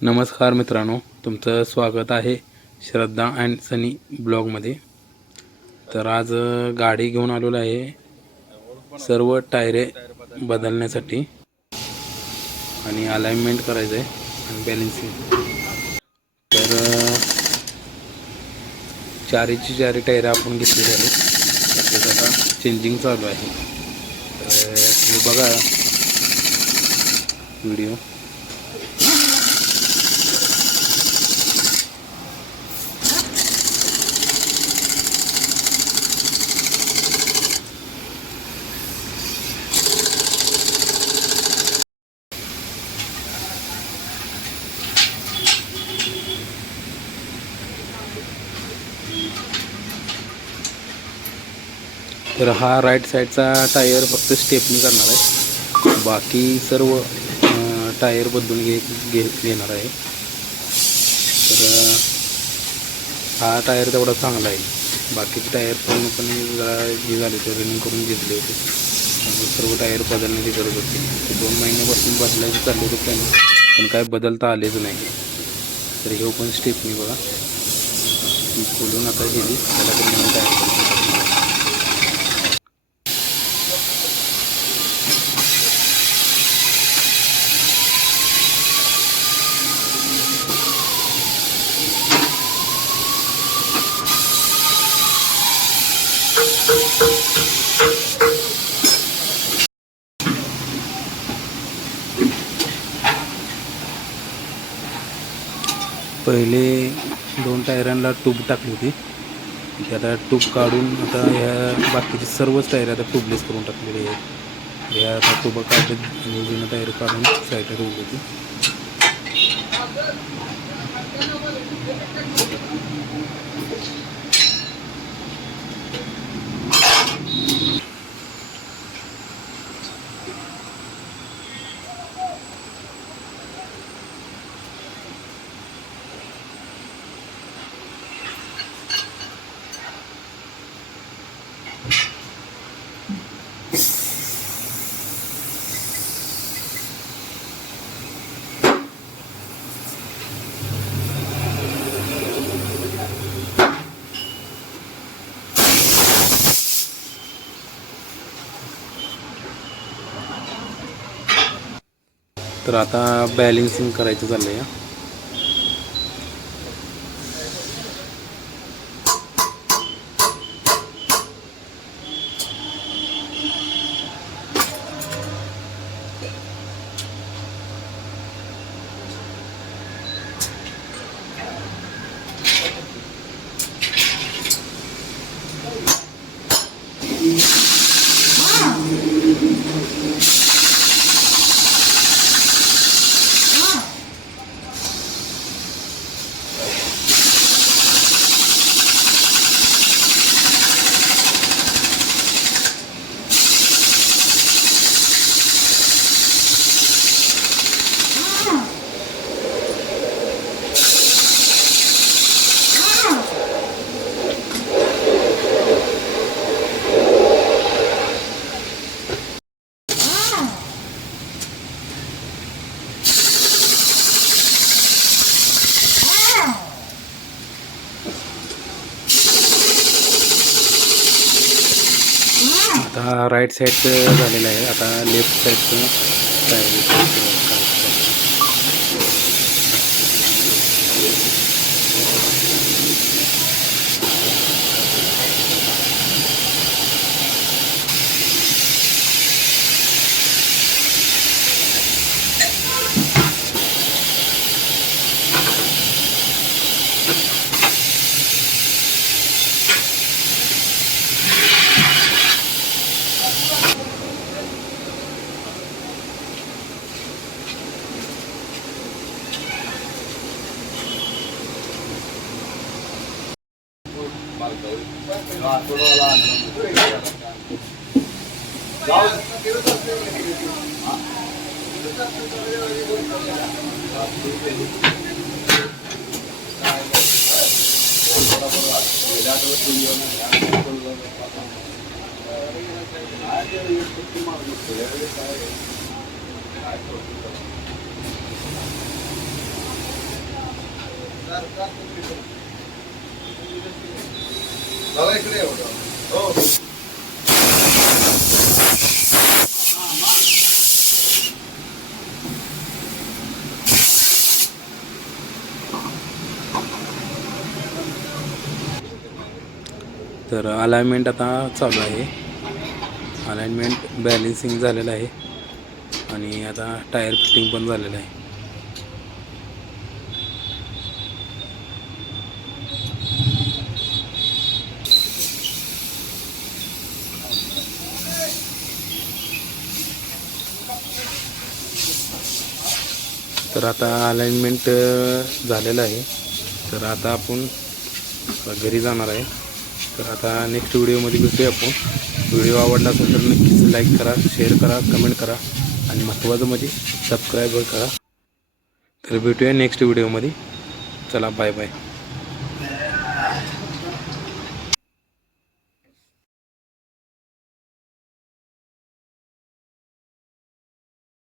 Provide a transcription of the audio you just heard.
नमस्कार मित्रांनो, तुमचं स्वागत आहे श्रद्धा अँड सनी ब्लॉगमध्ये. तर आज गाडी घेऊन आलेलो आहे सर्व टायरे बदलण्यासाठी आणि अलाइनमेंट करायचं आहे आणि बॅलेन्सिंग. तर चारी टायरं आपण घेतलेली आहेत. त्याच्यात आता चेंजिंग चालू आहे. तर तुम्ही बघा व्हिडिओ. तर हा राईट साईडचा टायर फक्त स्टेपनी करणार आहे, बाकी सर्व टायर बदलून घेणार आहे. तर हा टायर तेवढा चांगला आहे, बाकीचे टायर पूर्णपणे जरा हे झाले होते, रनिंग करून घेतले होते. त्यामुळे सर्व टायर बदलण्याची गरज होती. ते 2 महिन्यापासून बदलायचे चालले होते त्याने, पण काय बदलता आलेच नाही. तर हे पण स्टेपनी बघा खोलून आता गेली, त्याला पण नवीन टायर पहिले 2 टायरांना ट्यूब टाकली होती. आता ट्यूब काढून आता ह्या बाकीचे सर्वच टायर आता ट्यूबलेस करून टाकलेले आहेत. ह्या आता ट्यूब काढून जुनं टायर काढून साईडला ठेवली होती. तर आता बॅलेन्सिंग करायचं चाललं आहे. आता राईट साईडचं झालेलं आहे, आता लेफ्ट साईडचं टायर तर अलाइनमेंट आता चालू आहे. अलाइनमेंट बॅलेन्सिंग झालेलं आहे आणि आता टायर फिटिंग पण झालेलं आहे. तर आता अलाइनमेंट झालेलं आहे. तर आता आपण घरी जाणार आहे. तर आता नेक्स्ट व्हिडिओमध्ये भेटूया आपण. व्हिडिओ आवडला असेल तर नक्कीच लाईक करा, शेअर करा, कमेंट करा आणि महत्त्वाचं म्हणजे सबस्क्राईब करा. तर भेटूया नेक्स्ट व्हिडिओमध्ये. चला बाय बाय.